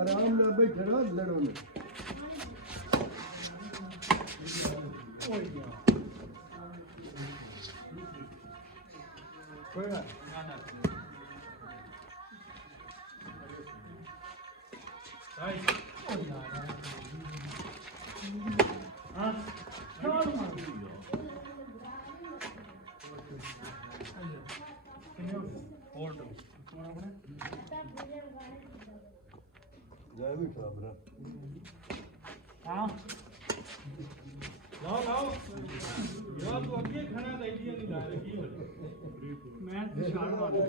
आराम ਨਾਲ बैठे ना लड़ो में कोई ना हाँ चल मार होल्ड जा भी खराब रहा हाँ लाओ लाओ यार तू अगे खाना तो आइडिया नहीं ला रही मैं निशान वाला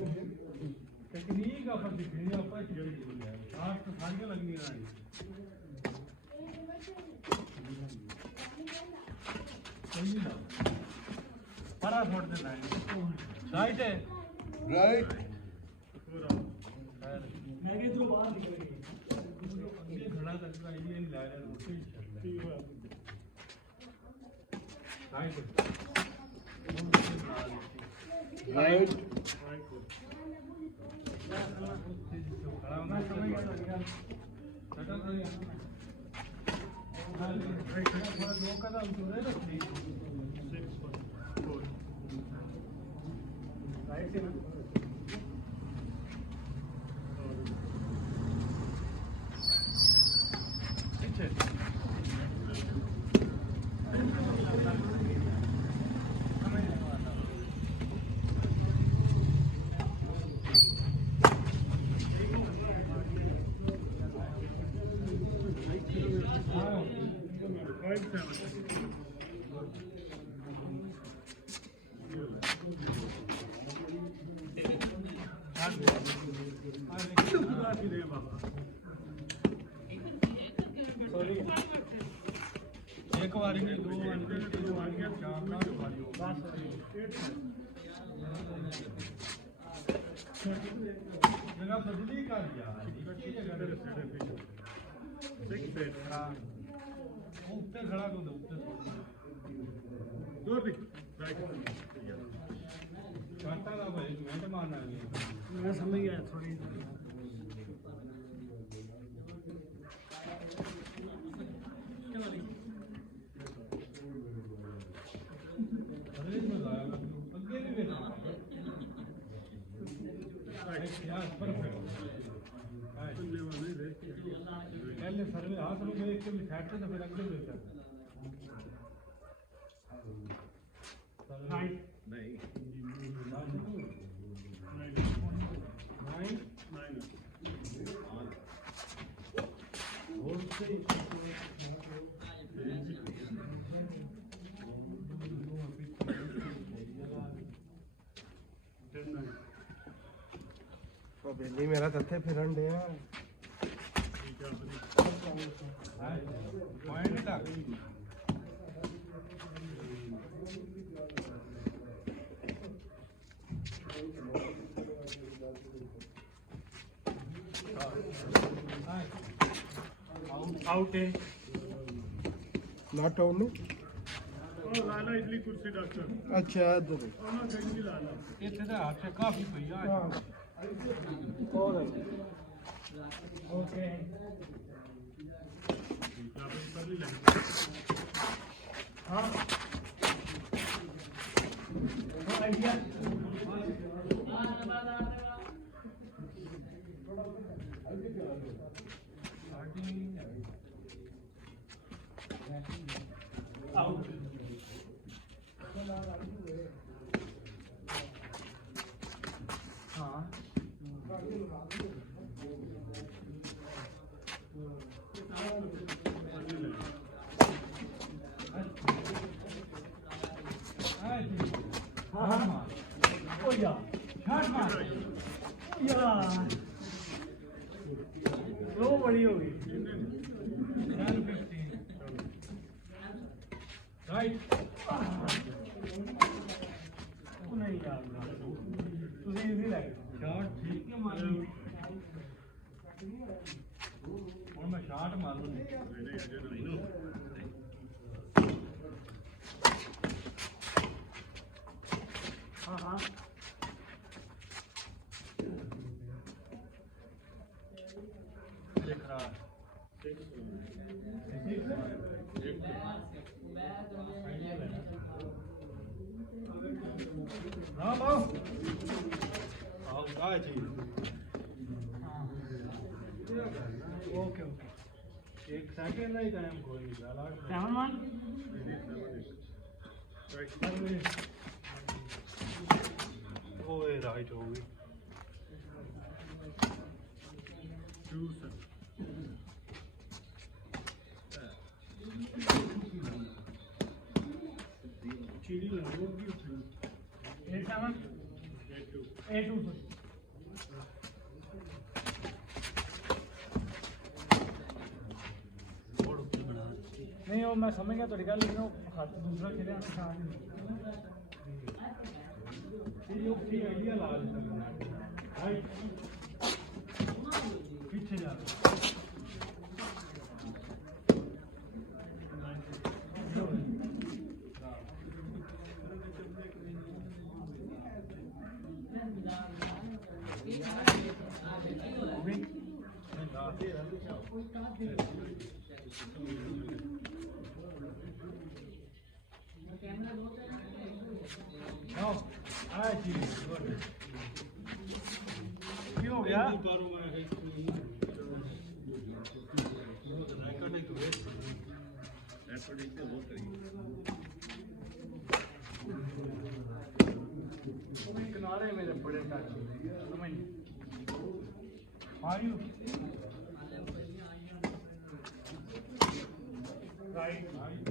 टेक्निक अपन दिखनी है अपन जल्दी बोल रहा है आज तो खाने लगनी है सही ना परा छोड़ देना है राइट है राइट मैं भी तो बाहर निकल गई ये खड़ा तक का आइडिया नहीं ला रहा ठीक है राइट राइट खड़ा होना समय का सटल हो गया राइट थोड़ा दो कदम दूर है तो 6 4 राइट से ना एक बारी में दो वारियां चार ना वारी बस जगह बदली कर यार इकट्ठी जगह पे सिक्स सेट हां ऊपर खड़ा कर दो ऊपर दूर भी राइट काटा ना भाई मिनट मारना है मैं समझ गया थोड़ी पहले सर्वे हाथ में देख के बैठते तो फिर अगले देता नहीं नहीं बेली मेरा तथे फिरन दे पॉइंट तक आउट है नॉट आउट नो लाला इडली कुर्सी डॉक्टर अच्छा इधर लाला इतने दा हाथ काफी भैया ओके हाँ आइडिया आउट हाँ यार लो बड़ी हो गई राइट नहीं यार तुझे इजी लगे शॉट ठीक है मारू और मैं शॉट मारू हाँ हाँ देख रहा हाँ बाबू आओ गाय जी ओके ओके एक सेकंड नहीं टाइम कोई नहीं 7-1 ओए राइट हो गई 2 चीड़ी लगोगी 8-7 8-2 नहीं वो मैं समझ गया तो गल लेकिन वो हाथ दूसरा खेले आसान ये ओके आइडिया ला राइट पीछे जा No, I see. ਕੀ ਹੋ ਗਿਆ किनारे मेरे बड़े टच समझ Are you? Right Right.